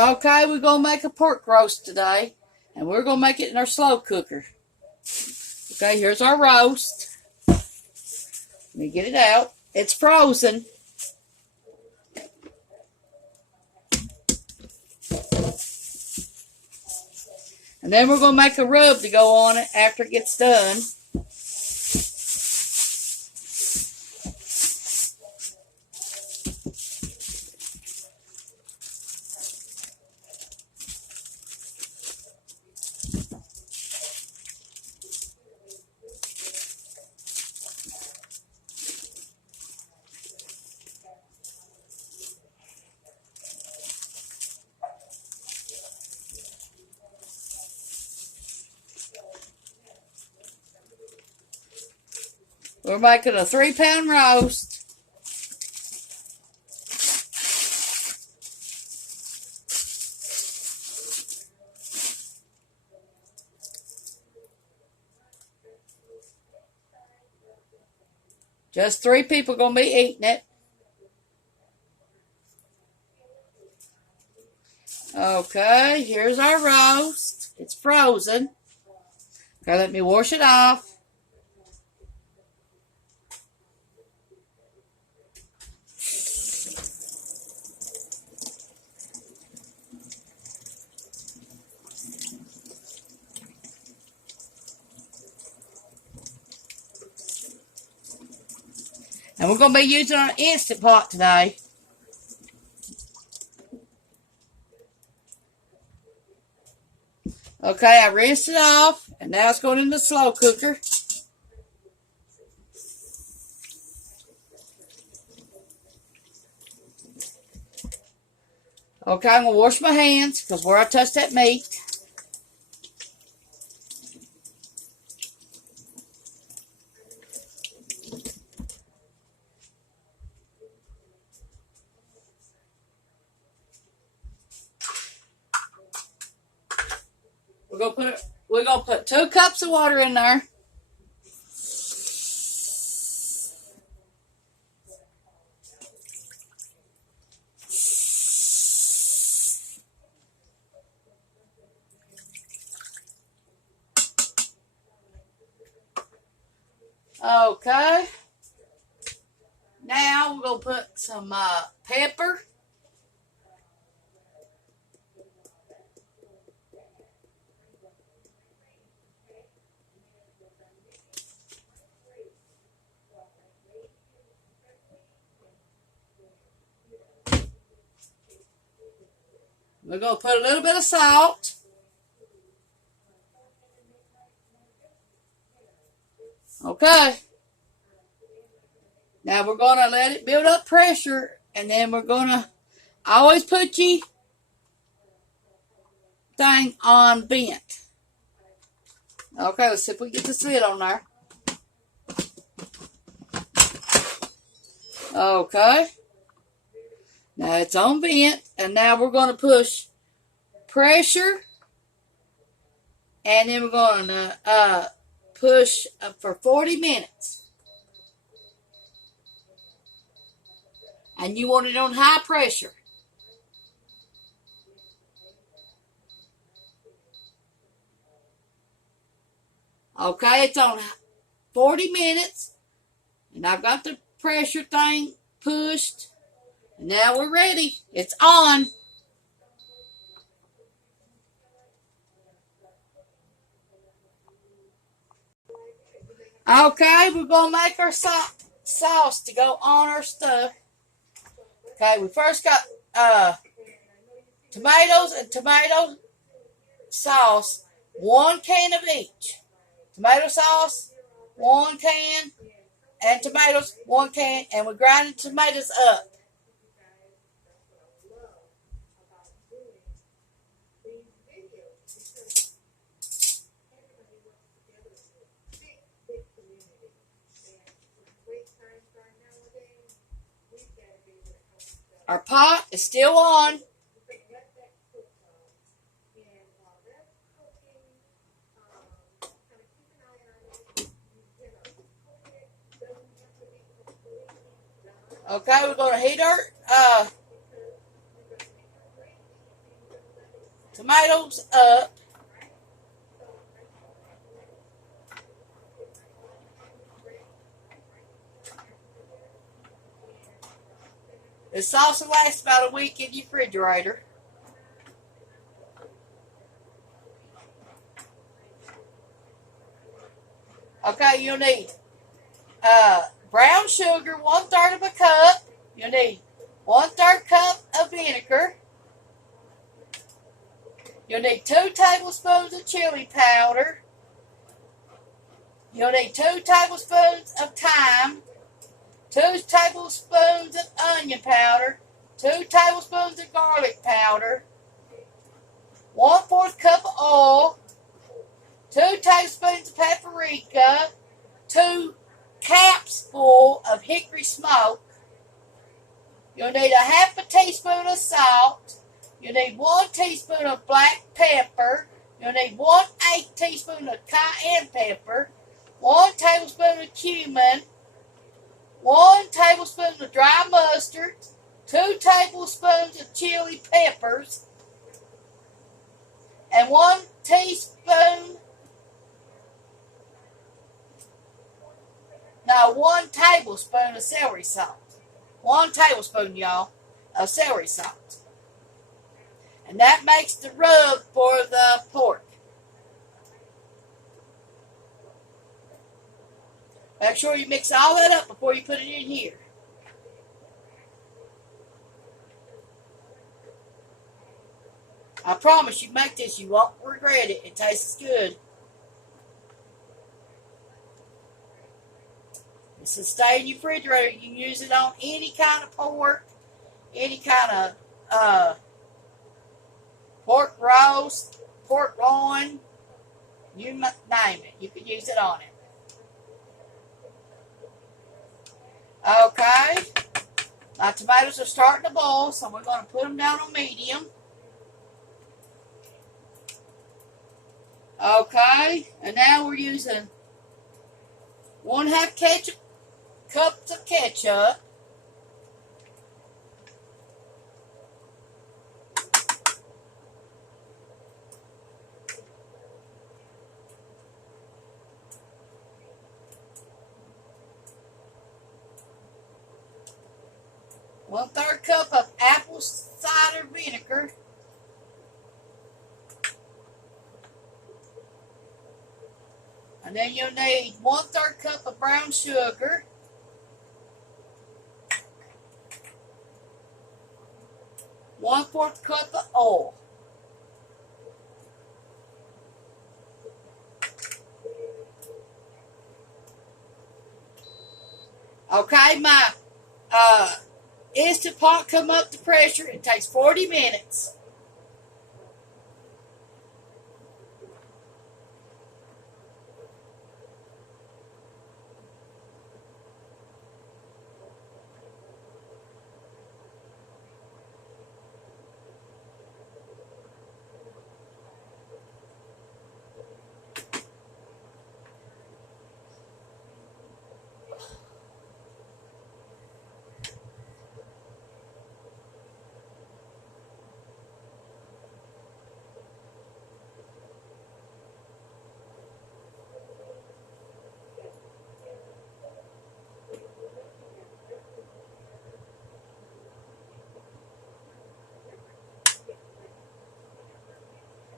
Okay, we're going to make a pork roast today. And we're going to make it in our slow cooker. Okay, here's our roast. Let me get it out. It's frozen. And then we're going to make a rub to go on it after it gets done. We're making a 3-pound roast. Just 3 people going to be eating it. Okay, here's our roast. It's frozen. Okay, let me wash it off. And we're going to be using our Instant Pot today. Okay, I rinsed it off, and now it's going in the slow cooker. Okay, I'm going to wash my hands, because where I touched that meat. We're gonna put 2 cups of water in there. Okay. Now we're gonna put some pepper. We're going to put a little bit of salt. Okay. Now we're going to let it build up pressure. And then we're going to always put your thing on vent. Okay, let's see if we get this lid on there. Okay. Now it's on vent, and now we're going to push pressure, and then we're going to push for 40 minutes. And you want it on high pressure. Okay, it's on 40 minutes, and I've got the pressure thing pushed. Now we're ready. It's on. Okay, we're going to make our sauce to go on our stuff. Okay, we first got tomatoes and tomato sauce, 1 can of each. Tomato sauce, 1 can, and tomatoes, 1 can, and we're grinding tomatoes up. Our pot is still on. Okay, we're going to heat our tomatoes up. The sauce will last about a week in your refrigerator. Okay, you'll need brown sugar, 1/3 of a cup. You'll need 1/3 cup of vinegar. You'll need 2 tablespoons of chili powder. You'll need 2 tablespoons of thyme, 2 tablespoons of onion powder, 2 tablespoons of garlic powder, 1/4 cup of oil, 2 tablespoons of paprika, 2 caps full of hickory smoke. You'll need a 1/2 teaspoon of salt. You'll need 1 teaspoon of black pepper. You'll need 1/8 teaspoon of cayenne pepper, 1 tablespoon of cumin, 1 tablespoon of dry mustard, 2 tablespoons of chili peppers, and 1 tablespoon of celery salt. 1 tablespoon, y'all, of celery salt. And that makes the rub for the pork. Make sure you mix all that up before you put it in here. I promise you, make this, you won't regret it. It tastes good. This will stay in your refrigerator. You can use it on any kind of pork, any kind of pork roast, pork loin, you name it. You can use it on it. Okay, my tomatoes are starting to boil, so we're going to put them down on medium. Okay, and now we're using 1/2 cups of ketchup. One-third cup of apple cider vinegar. And then you'll need 1/3 cup of brown sugar. 1/4 cup of oil. Okay, my Instant Pot come up to pressure. It takes 40 minutes.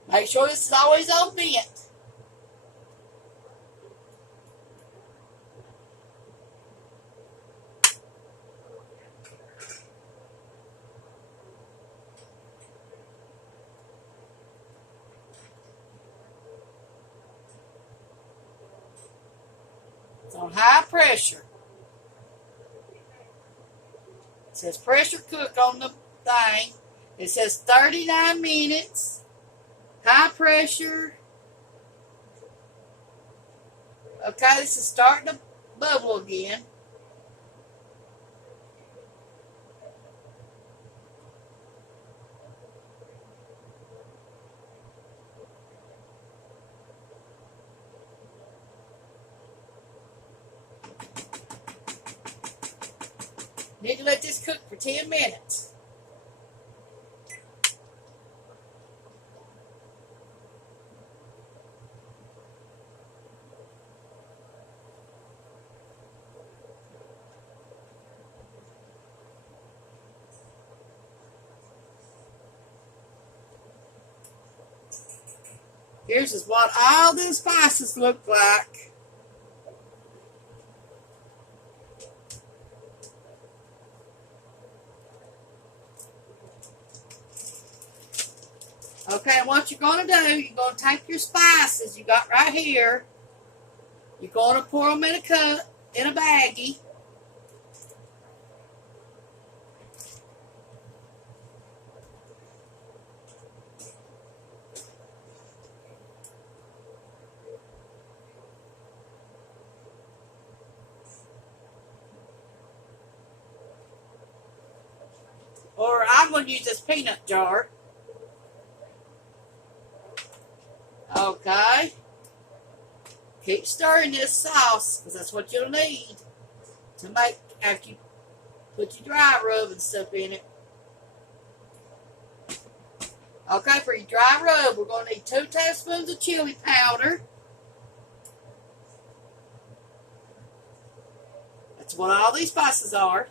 Make sure this is always on vent. It's on high pressure. It says pressure cook on the thing. It says 39 minutes. High pressure. Okay, this is starting to bubble again. Need to let this cook for 10 minutes. Here's is what all these spices look like. Okay, and what you're going to do, you're going to take your spices you got right here. You're going to pour them in a cup, in a baggie. Or I'm going to use this peanut jar. Okay. Keep stirring this sauce, because that's what you'll need to make after you put your dry rub and stuff in it. Okay, for your dry rub, we're going to need 2 tablespoons of chili powder. That's what all these spices are.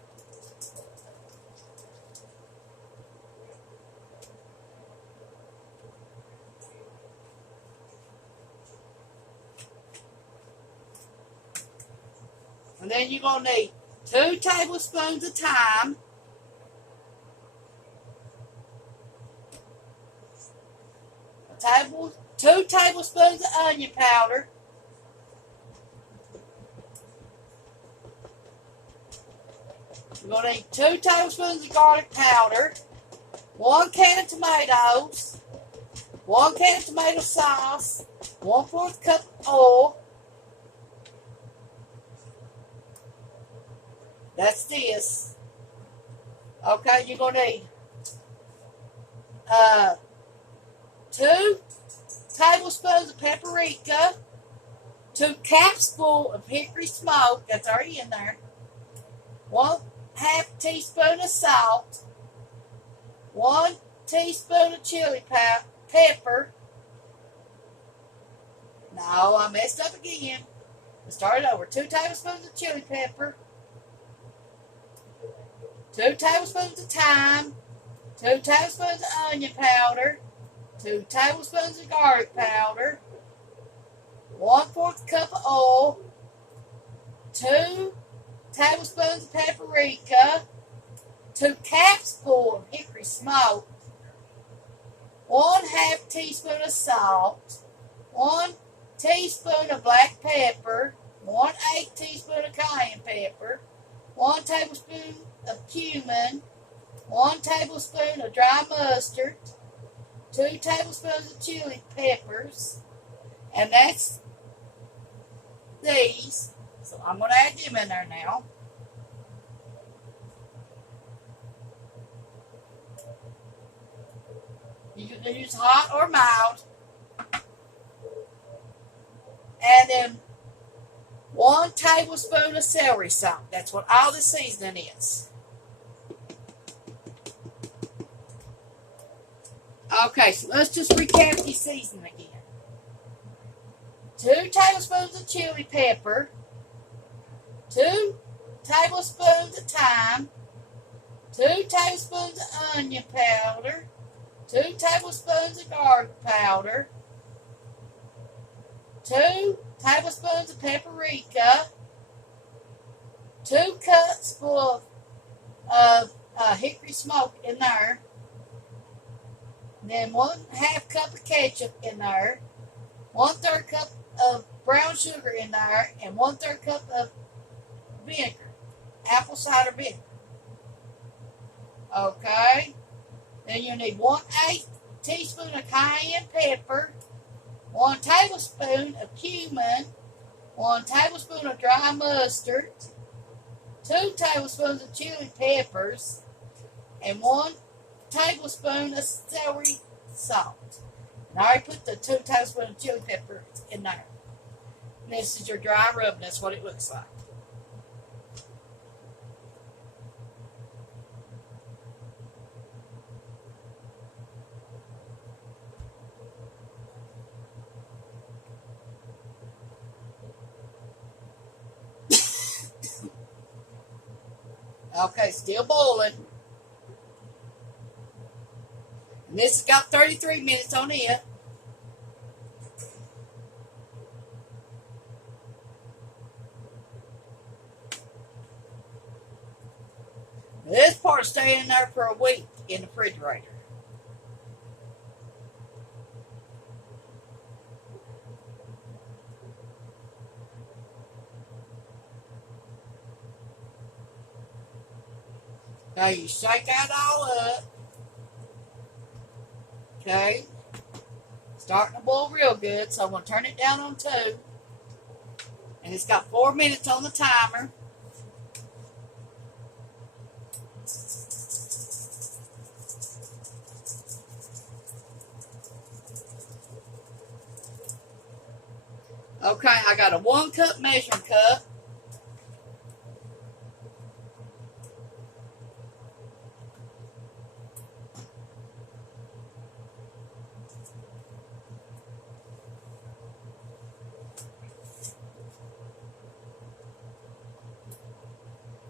And then you're going to need 2 tablespoons of thyme. Two tablespoons of onion powder. You're going to need 2 tablespoons of garlic powder. 1 can of tomatoes. 1 can of tomato sauce. 1/4 cup of oil. That's this. Okay, you're going to need 2 tablespoons of paprika, 2 capsfuls of hickory smoke, that's already in there, 1/2 teaspoon of salt, 1 teaspoon of chili pepper. No, I messed up again. Let's start it over. 2 tablespoons of chili pepper, 2 tablespoons of thyme, 2 tablespoons of onion powder, 2 tablespoons of garlic powder, 1/4 cup of oil, 2 tablespoons of paprika, 2 capsfuls of hickory smoke, 1/2 teaspoon of salt, 1 teaspoon of black pepper, 1/8 teaspoon of cayenne pepper, 1 tablespoon of cumin, 1 tablespoon of dry mustard, 2 tablespoons of chili peppers, and that's these. So I'm going to add them in there now. You can use hot or mild. And then 1 tablespoon of celery salt. That's what all the seasoning is. Okay, so let's just recap the seasoning again. 2 tablespoons of chili pepper, 2 tablespoons of thyme, 2 tablespoons of onion powder, 2 tablespoons of garlic powder, 2 tablespoons of paprika, 2 cups full of hickory smoke in there, then 1/2 cup of ketchup in there, 1/3 cup of brown sugar in there, and 1/3 cup of vinegar, apple cider vinegar. Okay, then you need 1/8 teaspoon of cayenne pepper, 1 tablespoon of cumin, 1 tablespoon of dry mustard, 2 tablespoons of chili peppers, and 1 tablespoon of celery salt. And I already put the 2 tablespoons of chili peppers in there. And this is your dry rub, and that's what it looks like. Okay, still boiling. And this has got 33 minutes on it. stay in there for a week in the refrigerator. Now you shake that all up. Okay. Starting to boil real good, so I'm going to turn it down on 2. And it's got 4 minutes on the timer. Okay, I got a 1 cup measuring cup.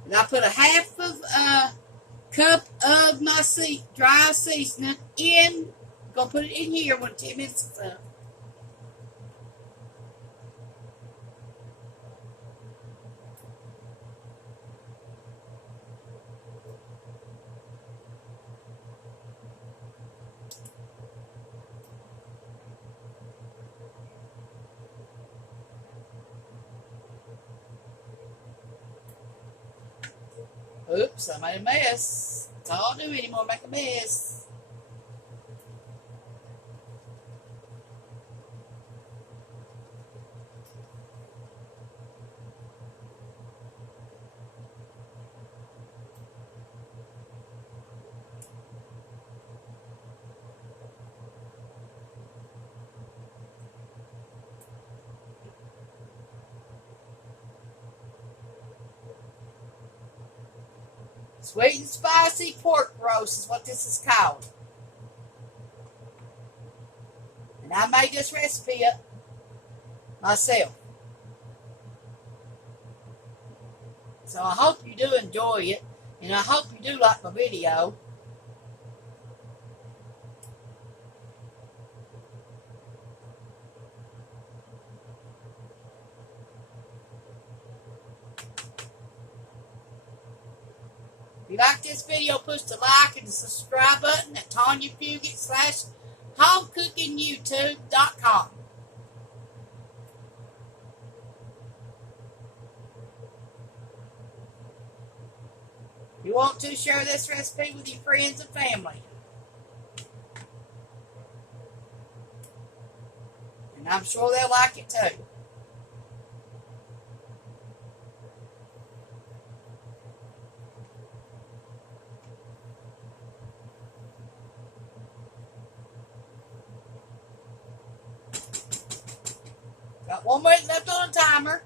And I put a half of a cup of my dry seasoning in. I'm going to put it in here when 10 minutes is up. Oops, I made a mess. That's all I do anymore, make a mess. Sweet and spicy pork roast is what this is called. And I made this recipe up myself. So I hope you do enjoy it. And I hope you do like my video. If you like this video, push the like and the subscribe button at Tawynia Fugate /homecookingyouTube.com. If you want to, share this recipe with your friends and family. And I'm sure they'll like it too. Got 1 minute left on the timer.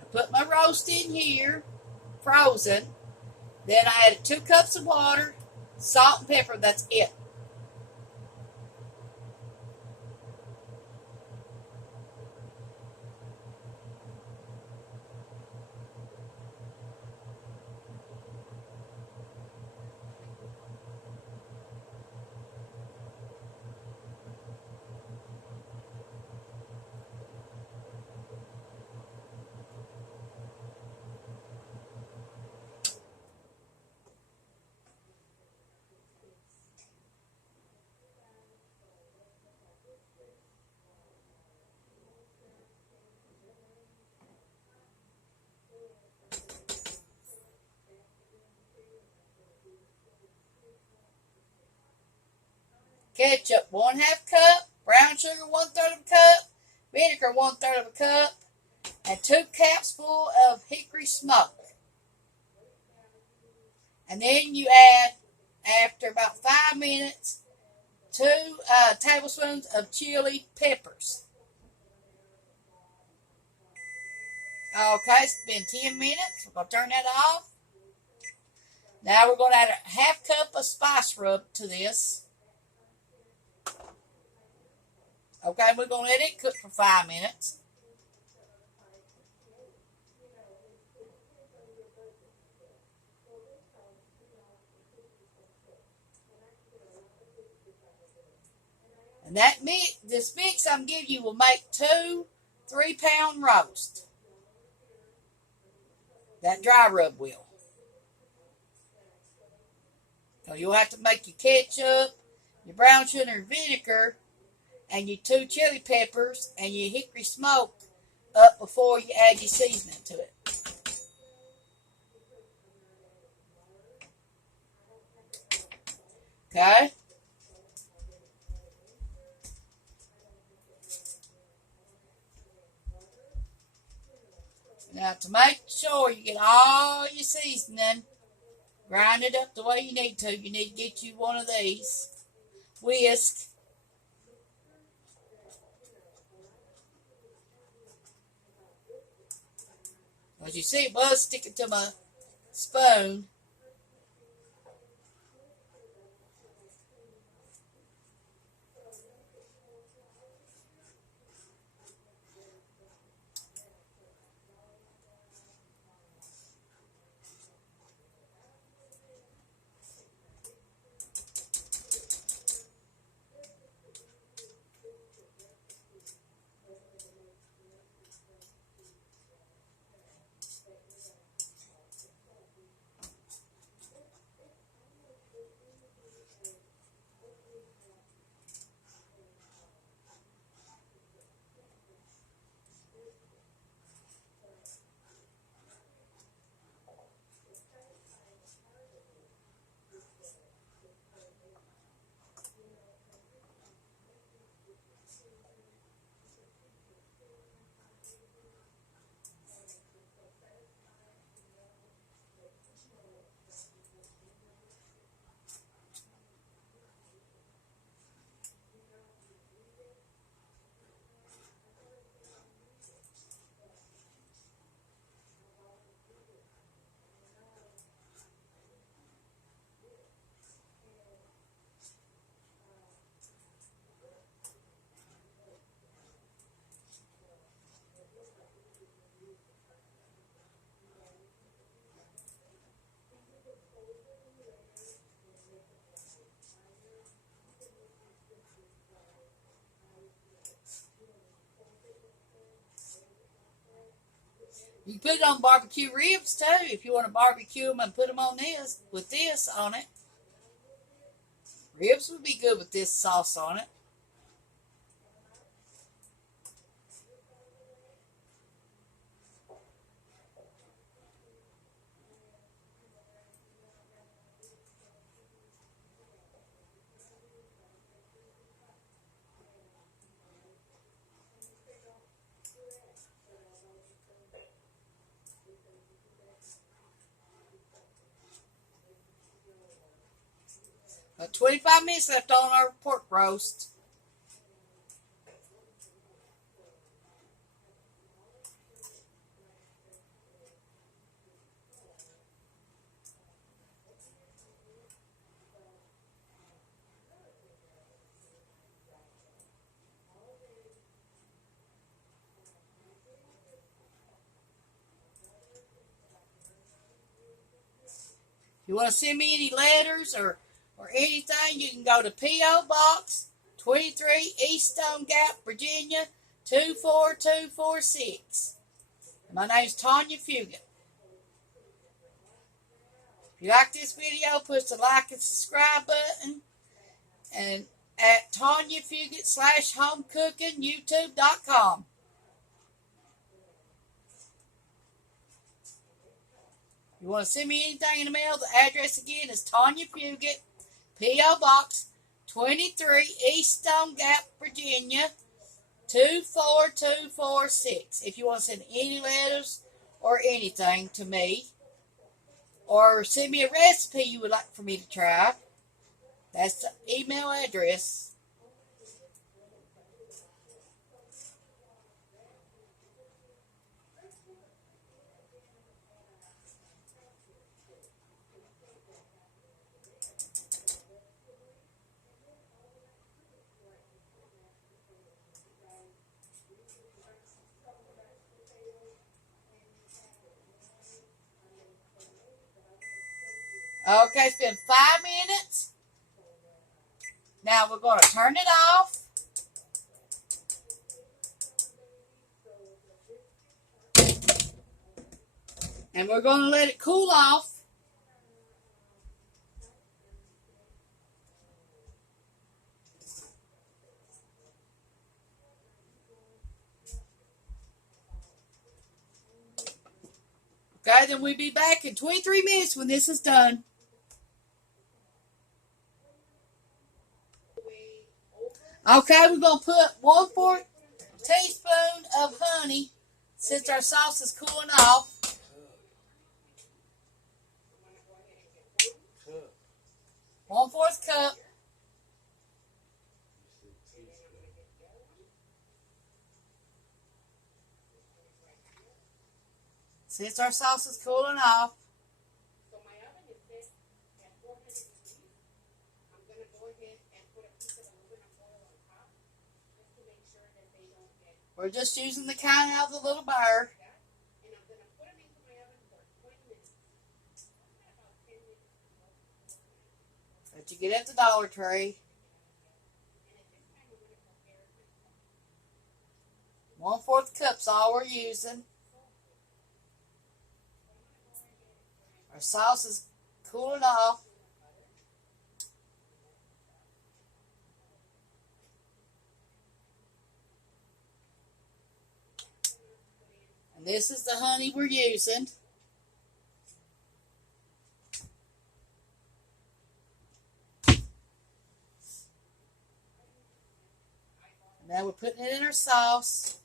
I put my roast in here, frozen. Then I added 2 cups of water, salt and pepper, that's it. Ketchup, 1/2 cup. Brown sugar, 1/3 of a cup. Vinegar, 1/3 of a cup. And 2 cups full of hickory smoke. And then you add, after about 5 minutes, 2 tablespoons of chili peppers. Okay, it's been 10 minutes. We're going to turn that off. Now we're going to add a 1/2 cup of spice rub to this. Okay, we're going to let it cook for 5 minutes. And this mix I'm giving you will make 2 3-pound roast. That dry rub will. So you'll have to make your ketchup, your brown sugar and vinegar, and your 2 chili peppers, and your hickory smoke up before you add your seasoning to it. Okay? Now, to make sure you get all your seasoning, grind it up the way you need to. You need to get you one of these. Whisk. As you see, it was sticking to my spoon. You can put it on barbecue ribs too if you want to barbecue them and put them on this with this on it. Ribs would be good with this sauce on it. Got 25 minutes left on our pork roast. If you want to send me any letters or anything, you can go to P.O. Box 23 East Stone Gap, Virginia 24246. My name's Tawynia Fugate. If you like this video, push the like and subscribe button. And at Tawynia Fugate /homecooking youtube.com. If you want to send me anything in the mail, the address again is Tawynia Fugate, P.O. Box 23 East Stone Gap, Virginia 24246. If you want to send any letters or anything to me, or send me a recipe you would like for me to try, that's the email address. Okay, it's been 5 minutes. Now we're going to turn it off. And we're going to let it cool off. Okay, then we'll be back in 23 minutes when this is done. Okay, we're going to put 1/4 teaspoon of honey since our sauce is cooling off. 1/4 cup. Since our sauce is cooling off. We're just using the kind out of the little bar. That you get at the Dollar Tree. 1/4 cup's all we're using. Our sauce is cooling off. And this is the honey we're using. And now we're putting it in our sauce.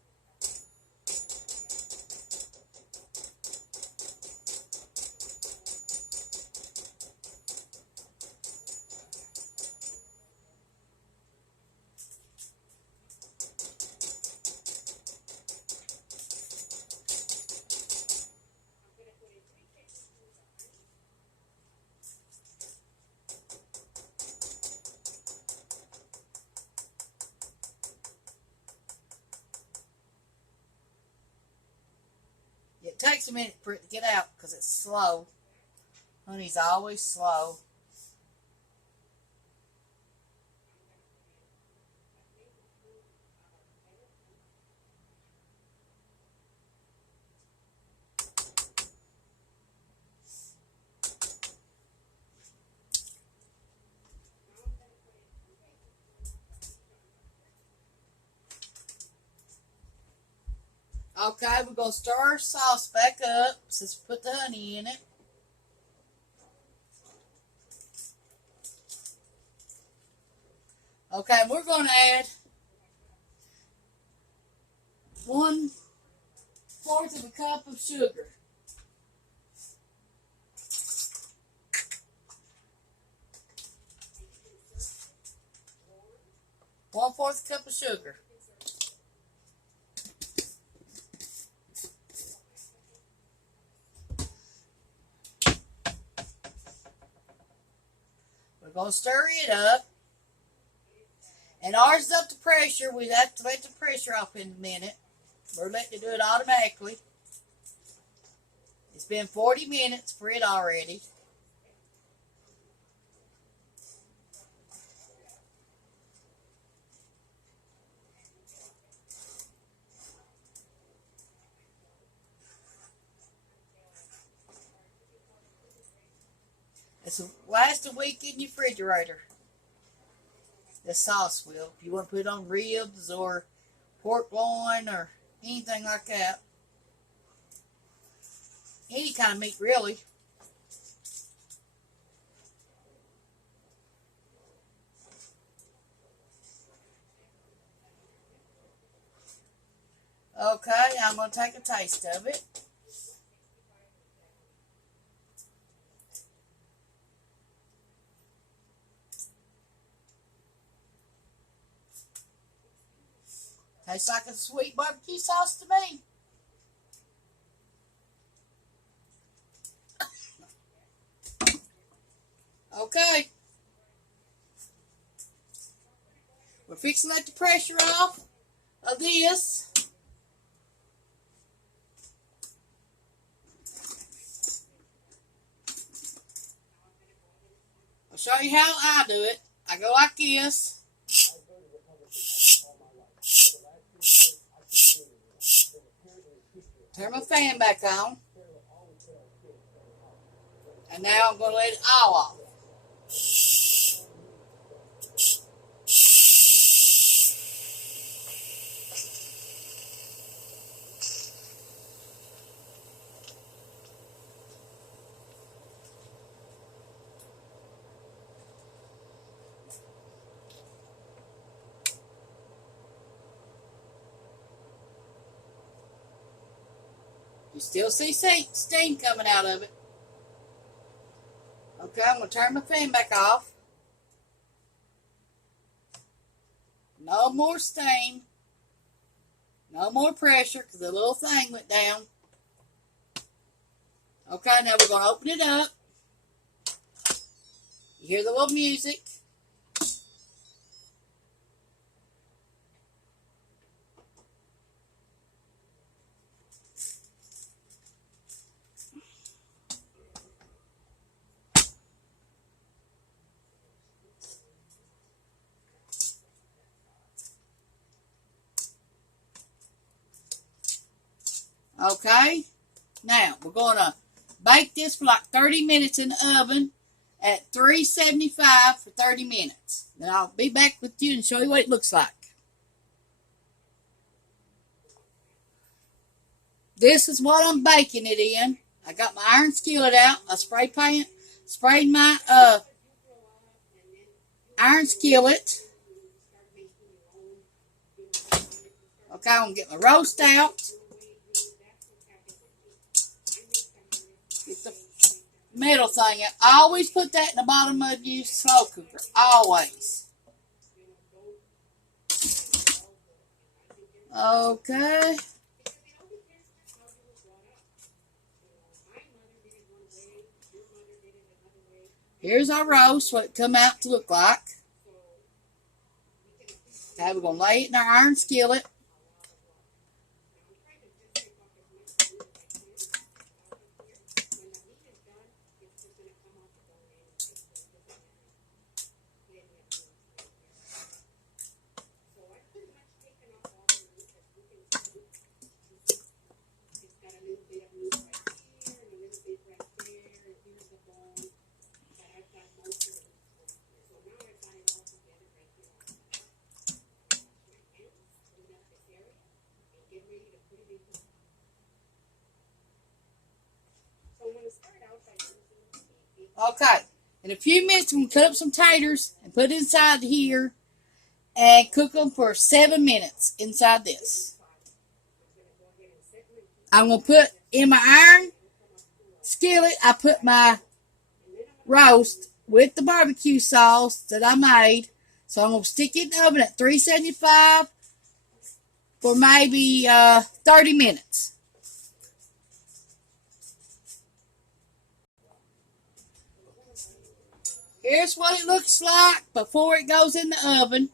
It takes a minute for it to get out because it's slow. Honey's always slow. Okay, we're going to stir our sauce back up since we put the honey in it. Okay, and we're going to add 1/4 of a cup of sugar. One-fourth cup of sugar. We're going to stir it up. And ours is up to pressure. We have to let the pressure off in a minute. We're letting it do it automatically. It's been 40 minutes for it already. This will last a week in your refrigerator. The sauce will. If you want to put it on ribs or pork loin or anything like that. Any kind of meat, really. Okay, I'm going to take a taste of it. Tastes like a sweet barbecue sauce to me. Okay. We're fixing to let the pressure off of this. I'll show you how I do it. I go like this. Turn my fan back on. And now I'm going to let it all off. You still see steam coming out of it. Okay, I'm going to turn my fan back off. No more steam. No more pressure because the little thing went down. Okay, now we're going to open it up. You hear the little music. Okay, now we're going to bake this for like 30 minutes in the oven at 375 for 30 minutes. Then I'll be back with you and show you what it looks like. This is what I'm baking it in. I got my iron skillet out. I sprayed my iron skillet. Okay, I'm going to get my roast out. Get the metal thing out. I always put that in the bottom of your slow cooker. Always. Okay. Here's our roast, what it come out to look like. Okay, we're going to lay it in our iron skillet. Okay, in a few minutes, we're going to cut up some taters and put it inside here and cook them for 7 minutes inside this. I'm going to put in my iron skillet, I put my roast with the barbecue sauce that I made. So I'm going to stick it in the oven at 375 for maybe 30 minutes. Here's what it looks like before it goes in the oven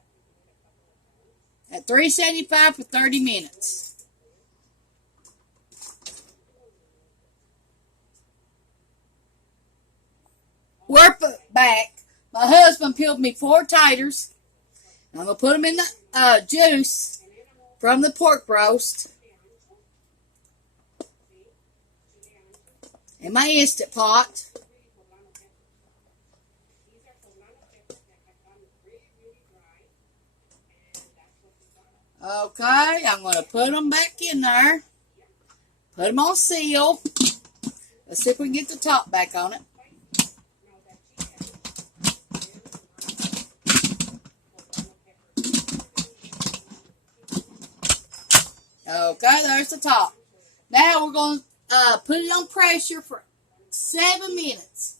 at 375 for 30 minutes. We're back. My husband peeled me 4 taters. I'm going to put them in the juice from the pork roast in my Instant Pot. Okay, I'm going to put them back in there. Put them on seal. Let's see if we can get the top back on it. Okay, there's the top. Now we're going to put it on pressure for 7 minutes.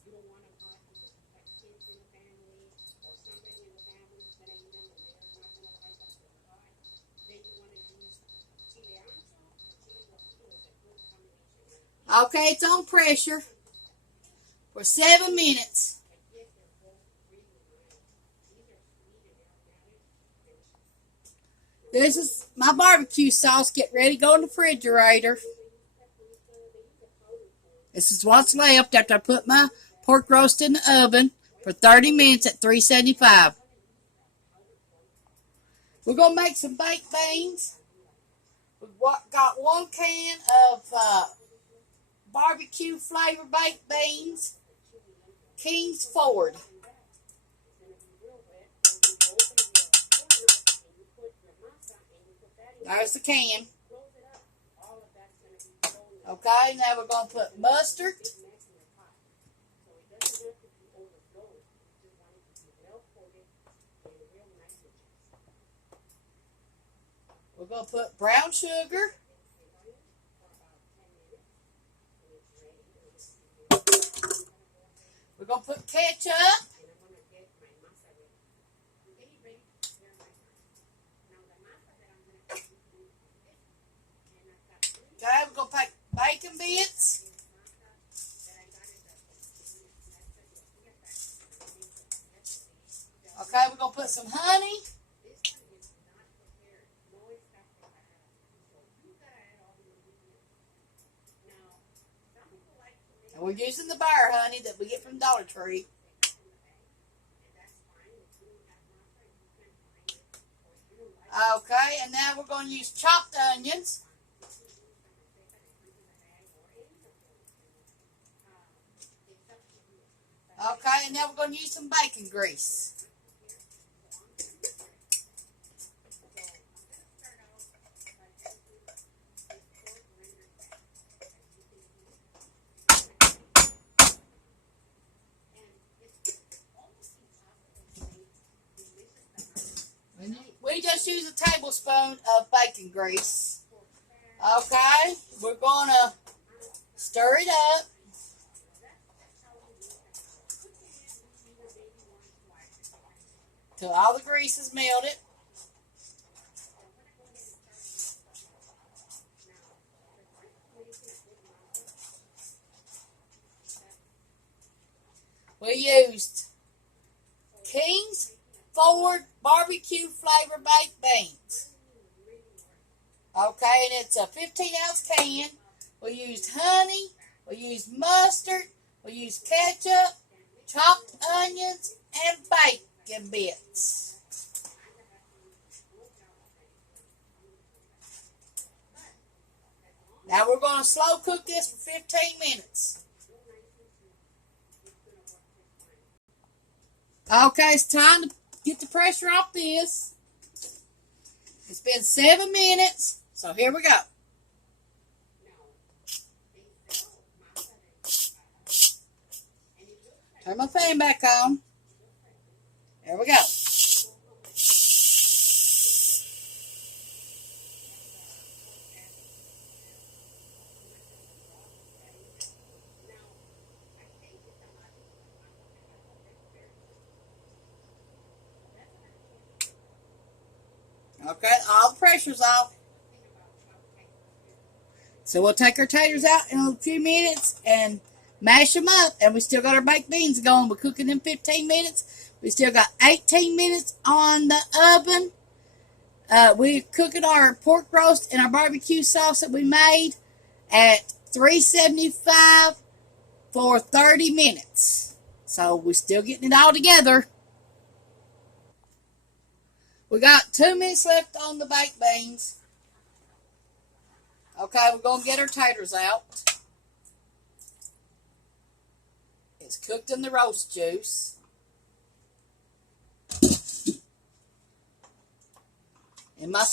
Okay, it's on pressure for 7 minutes. This is my barbecue sauce. Get ready to go in the refrigerator. This is what's left after I put my pork roast in the oven for 30 minutes at 375. We're going to make some baked beans. We've got 1 can of barbecue flavor baked beans. King's Ford. There's the can. Okay, now we're going to put mustard. We're going to put brown sugar. We're going to put ketchup. Okay, we're going to put bacon bits. Okay, we're going to put some honey. And we're using the bar honey that we get from Dollar Tree. Okay, and now we're going to use chopped onions. Okay, and now we're going to use some bacon grease. We just use a tablespoon of bacon grease. Okay, we're going to stir it up. Till all the grease is melted. We used King's Ford barbecue flavor baked beans. Okay, and it's a 15-ounce can. We used honey. We used mustard. We used ketchup, chopped onions, and bacon bits. Now we're going to slow cook this for 15 minutes. Okay, it's time to get the pressure off this. It's been 7 minutes, so here we go. Turn my fan back on. There we go. Okay, all the pressure's off. So we'll take our taters out in a few minutes and mash them up. And we still got our baked beans going. We're cooking them 15 minutes. We still got 18 minutes on the oven. We're cooking our pork roast and our barbecue sauce that we made at 375 for 30 minutes. So we're still getting it all together. We got 2 minutes left on the baked beans. Okay, we're going to get our taters out. It's cooked in the roast juice. In my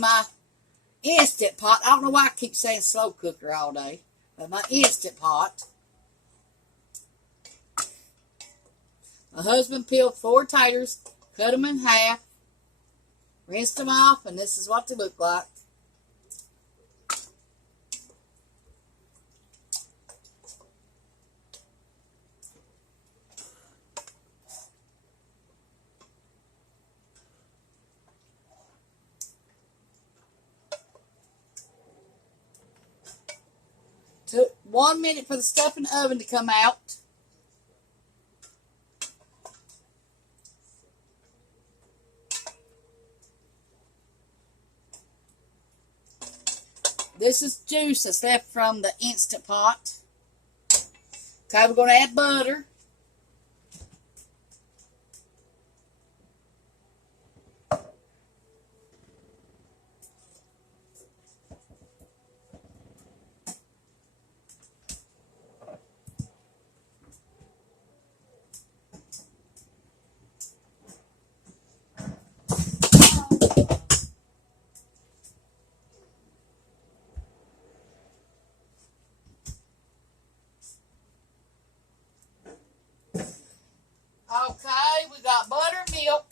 my instant pot. I don't know why I keep saying slow cooker all day. But my instant pot. My husband peeled 4 taters, cut them in half, rinsed them off, and this is what they look like. Took 1 minute for the stuff in the oven to come out. This is juice that's left from the Instant Pot. Okay, we're going to add butter. Okay, we got buttermilk.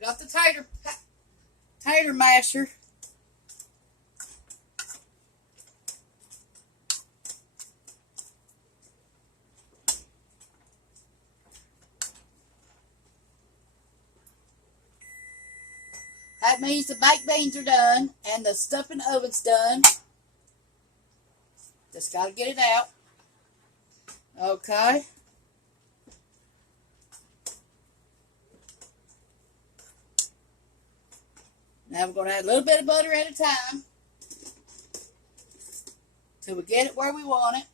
Got the tater masher. That means the baked beans are done and the stuff in the oven's done. Just got to get it out. Okay. Now we're going to add a little bit of butter at a time till we get it where we want it.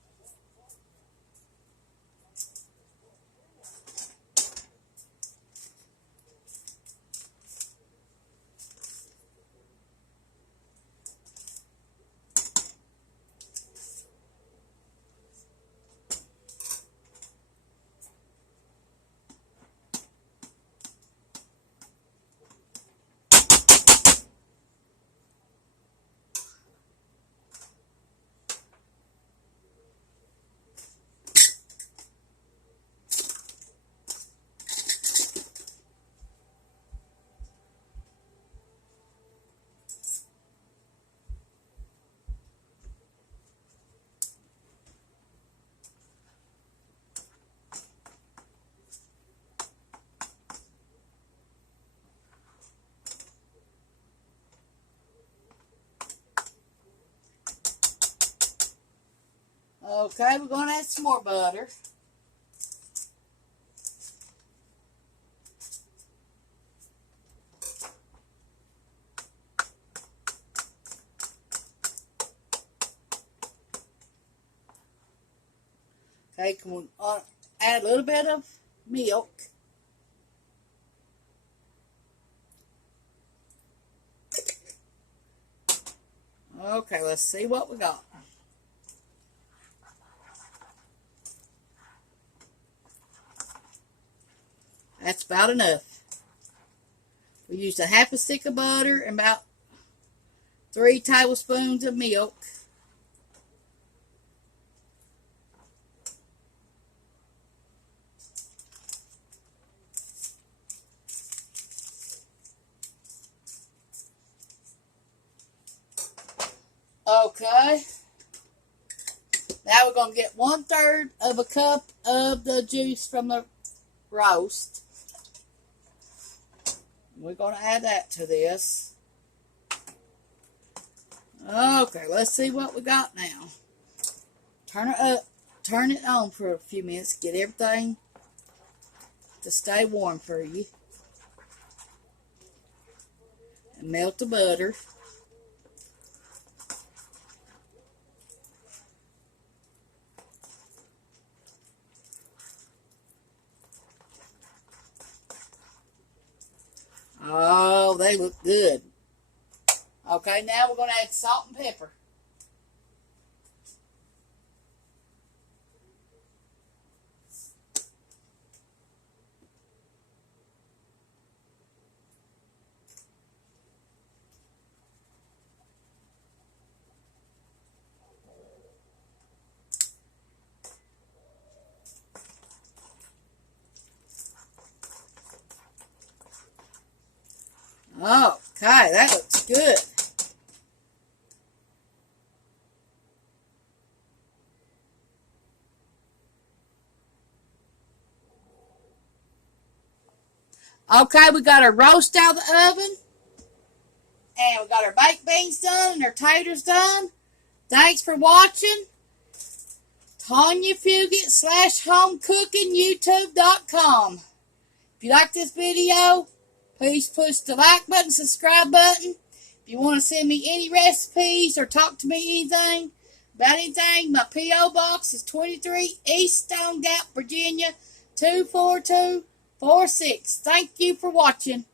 Okay, we're going to add some more butter. Okay, can we add a little bit of milk. Okay, let's see what we got. That's about enough. We used a half a stick of butter and about 3 tablespoons of milk. Okay. Now we're going to get 1/3 of a cup of the juice from the roast. We're going to add that to this. Okay, let's see what we got now. Turn it up, turn it on for a few minutes. Get everything to stay warm for you. And melt the butter. Oh, they look good. Okay, now we're going to add salt and pepper. Okay, that looks good. Okay, we got our roast out of the oven. And we got our baked beans done and our taters done. Thanks for watching. Tawynia Fugate /homecookingyoutube.com. If you like this video, please push the like button, subscribe button. If you want to send me any recipes or talk to me about anything, my P.O. Box is 23 East Stone Gap, Virginia, 24246. Thank you for watching.